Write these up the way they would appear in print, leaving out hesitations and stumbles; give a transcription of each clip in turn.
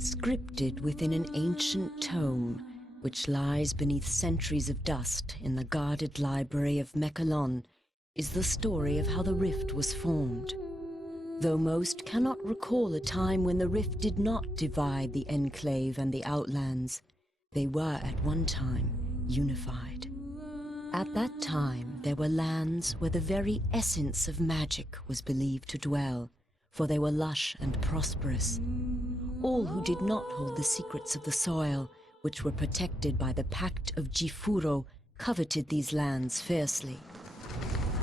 Scripted within an ancient tome, which lies beneath centuries of dust in the guarded library of Mechalon, is the story of how the rift was formed. Though most cannot recall a time when the rift did not divide the Enclave and the Outlands, they were at one time unified. At that time, there were lands where the very essence of magic was believed to dwell, for they were lush and prosperous. All who did not hold the secrets of the soil, which were protected by the Pact of Jifuro, coveted these lands fiercely.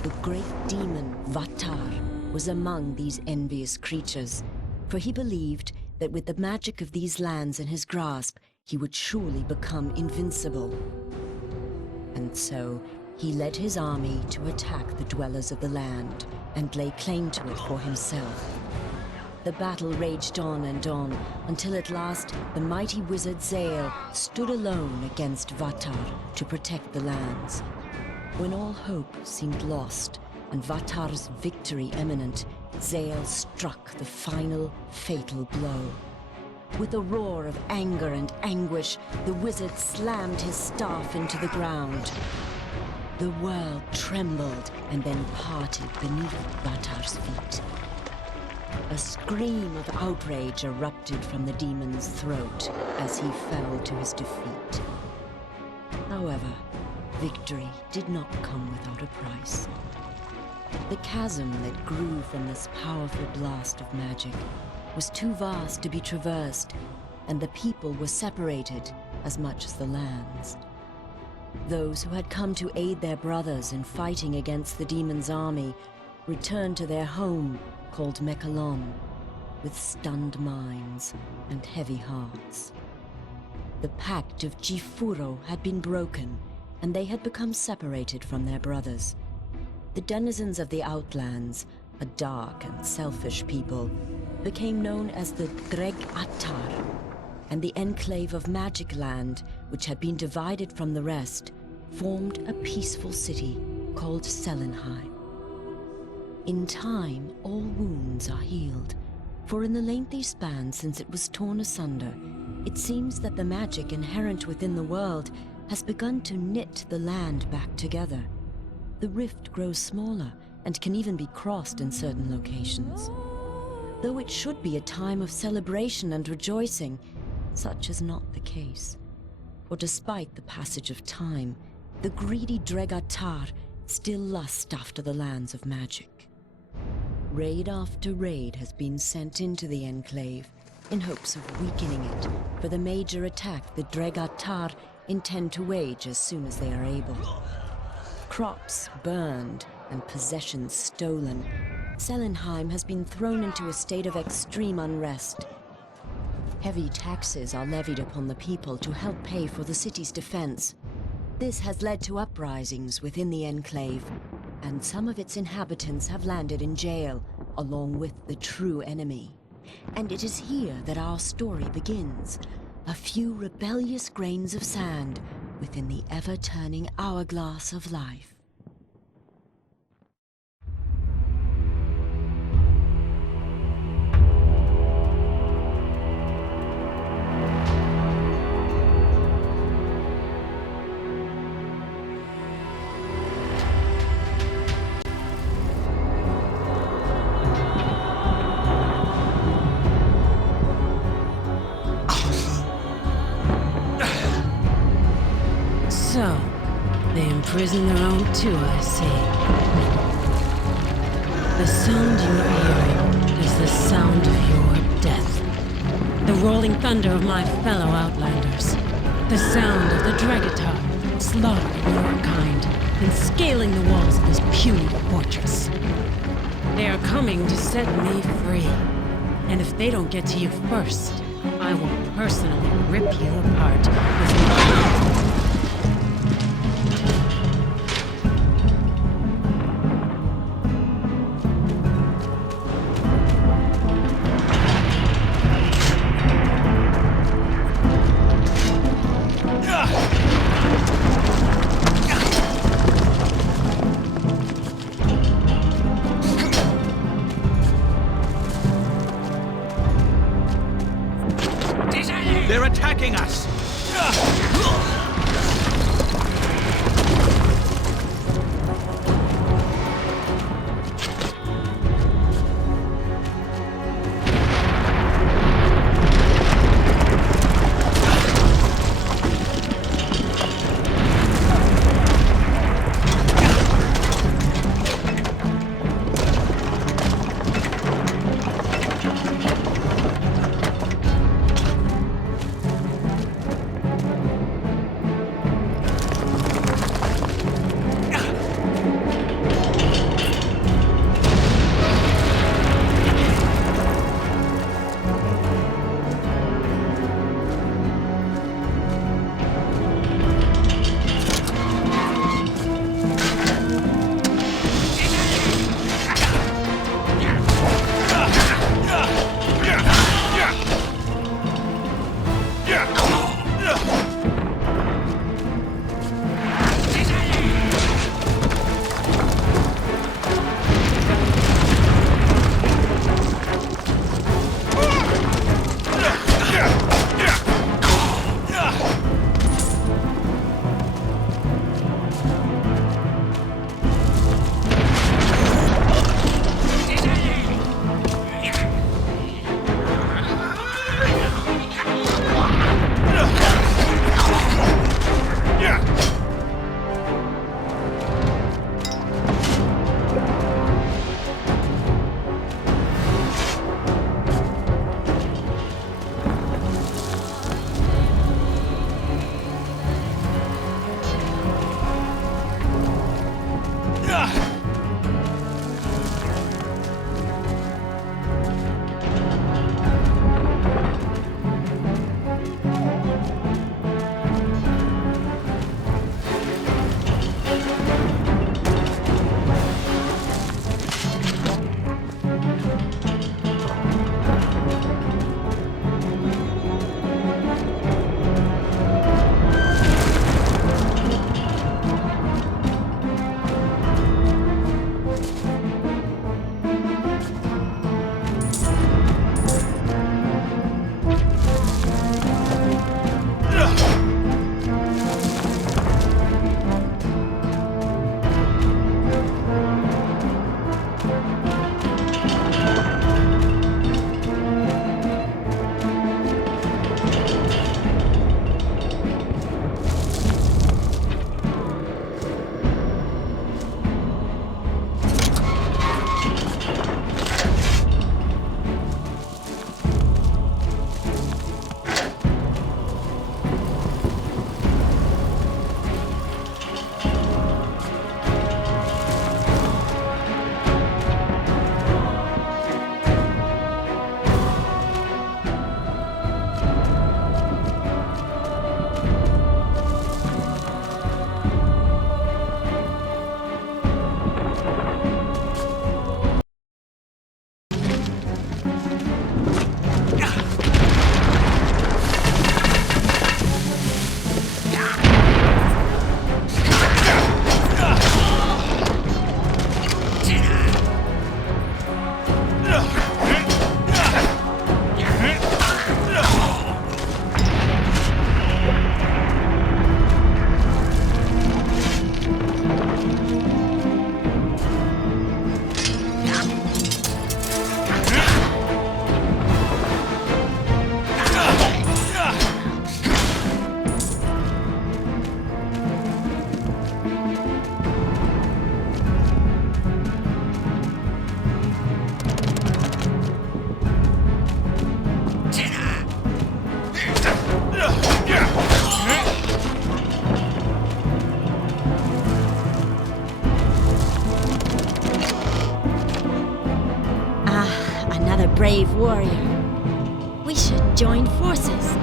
The great demon Vatar was among these envious creatures, for he believed that with the magic of these lands in his grasp, he would surely become invincible. And so, he led his army to attack the dwellers of the land and lay claim to it for himself. The battle raged on and on, until at last the mighty wizard Zale stood alone against Vatar to protect the lands. When all hope seemed lost and Vatar's victory imminent, Zale struck the final fatal blow. With a roar of anger and anguish, the wizard slammed his staff into the ground. The world trembled and then parted beneath Vatar's feet. A scream of outrage erupted from the demon's throat as he fell to his defeat. However, victory did not come without a price. The chasm that grew from this powerful blast of magic was too vast to be traversed, and the people were separated as much as the lands. Those who had come to aid their brothers in fighting against the demon's army returned to their home, called Mechalon, with stunned minds and heavy hearts. The Pact of Jifuro had been broken, and they had become separated from their brothers. The denizens of the Outlands, a dark and selfish people, became known as the Dreg-Attar, and the Enclave of Magic Land, which had been divided from the rest, formed a peaceful city called Selenheim. In time, all wounds are healed, for in the lengthy span since it was torn asunder, it seems that the magic inherent within the world has begun to knit the land back together. The rift grows smaller and can even be crossed in certain locations. Though it should be a time of celebration and rejoicing, such is not the case. For despite the passage of time, the greedy Dreg-Attar still lust after the lands of magic. Raid after raid has been sent into the Enclave in hopes of weakening it for the major attack the Dreg-Attar intend to wage as soon as they are able. Crops burned and possessions stolen, Selenheim has been thrown into a state of extreme unrest. Heavy taxes are levied upon the people to help pay for the city's defense. This has led to uprisings within the Enclave, and some of its inhabitants have landed in jail, along with the true enemy. And it is here that our story begins. A few rebellious grains of sand within the ever-turning hourglass of life. So, they imprison their own too, I see. The sound you are hearing is the sound of your death. The rolling thunder of my fellow Outlanders. The sound of the Dreg-Attar slaughtering your kind and scaling the walls of this puny fortress. They are coming to set me free. And if they don't get to you first, I will personally rip you apart with my... attacking us! brave warrior. We should join forces.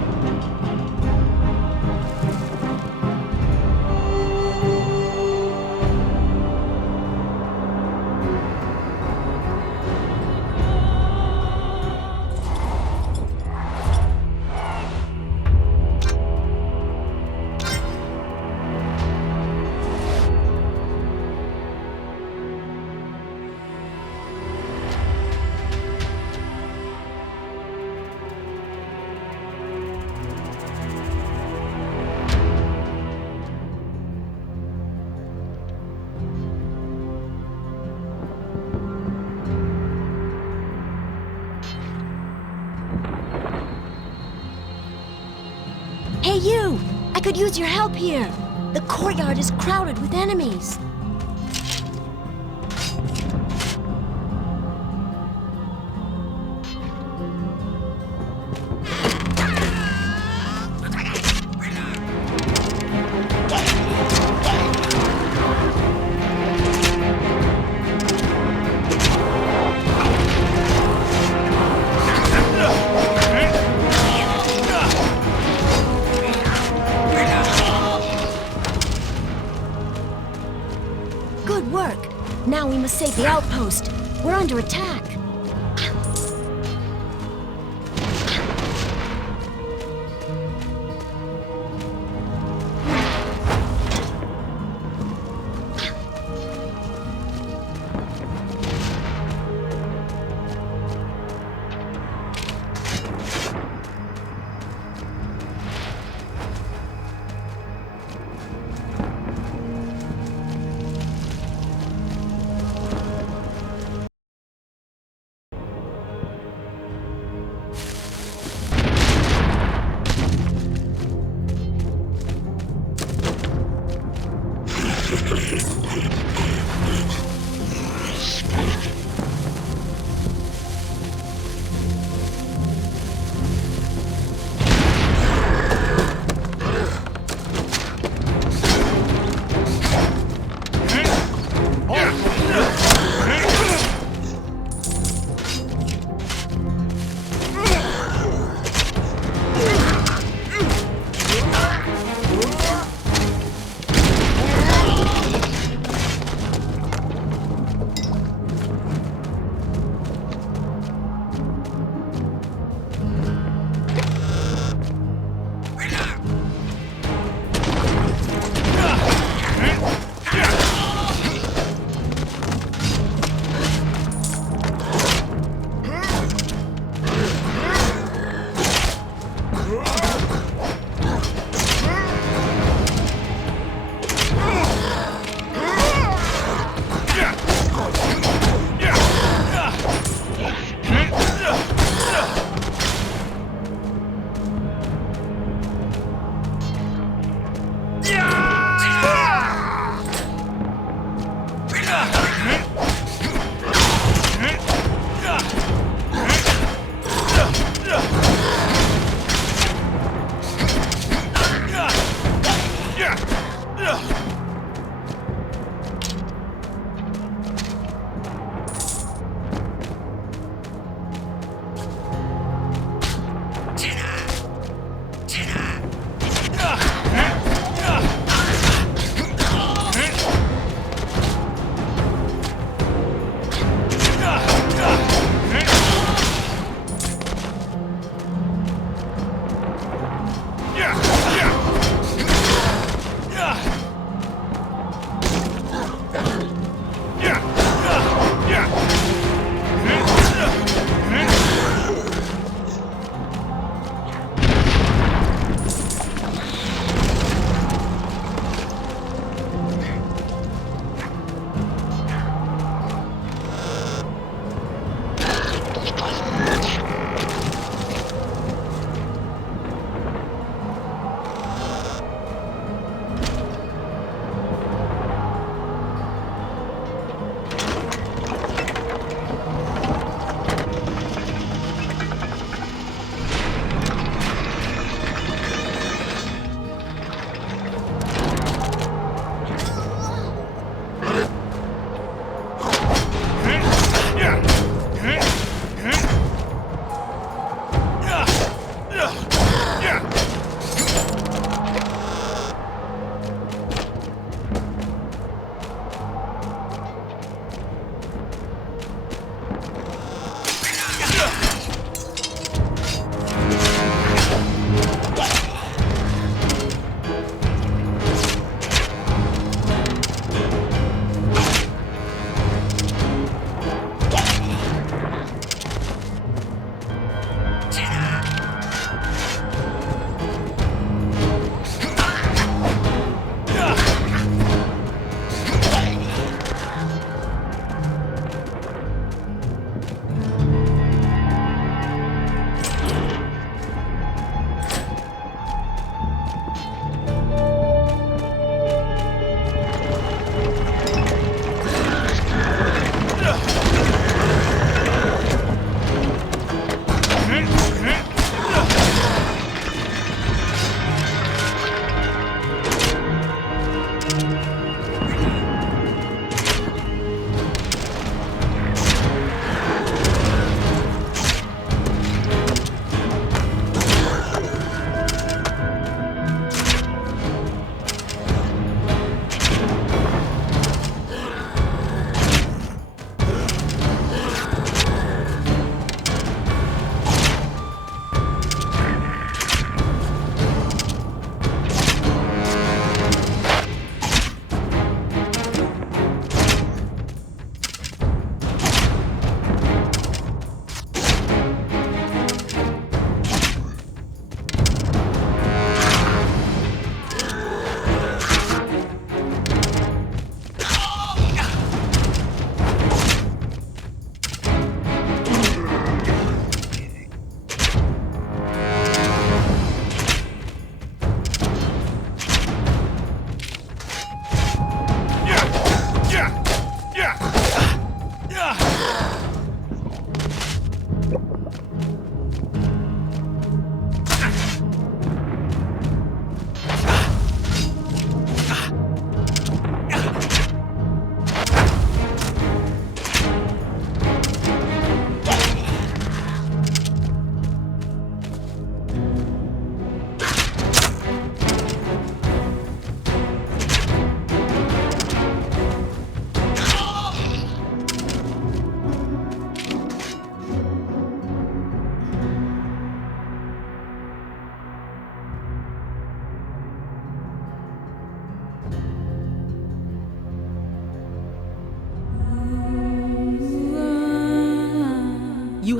you! I could use your help here. The courtyard is crowded with enemies. Good work. Now we must save the outpost. We're under attack.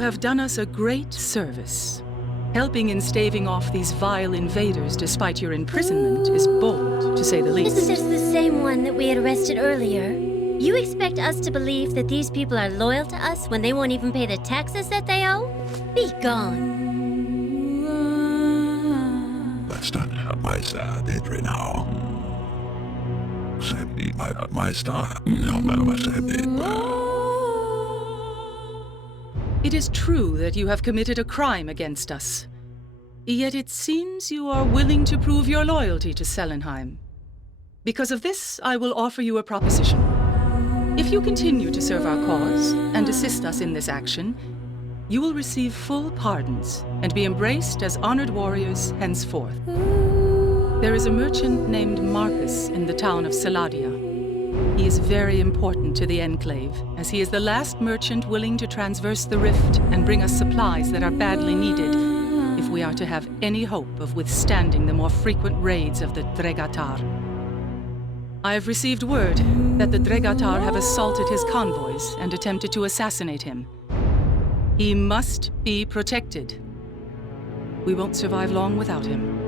have done us a great service. Helping in staving off these vile invaders despite your imprisonment is bold, to say the least. Isn't this the same one that we had arrested earlier? You expect us to believe that these people are loyal to us when they won't even pay the taxes that they owe? Be gone. Bastard, Meister, Deadry now. Send me my Meister. No matter send it. It is true that you have committed a crime against us. Yet it seems you are willing to prove your loyalty to Selenheim. Because of this, I will offer you a proposition. If you continue to serve our cause and assist us in this action, you will receive full pardons and be embraced as honored warriors henceforth. There is a merchant named Marcus in the town of Celadia. He is very important to the Enclave, as he is the last merchant willing to transverse the rift and bring us supplies that are badly needed if we are to have any hope of withstanding the more frequent raids of the Dregatar. I have received word that the Dregatar have assaulted his convoys and attempted to assassinate him. He must be protected. We won't survive long without him.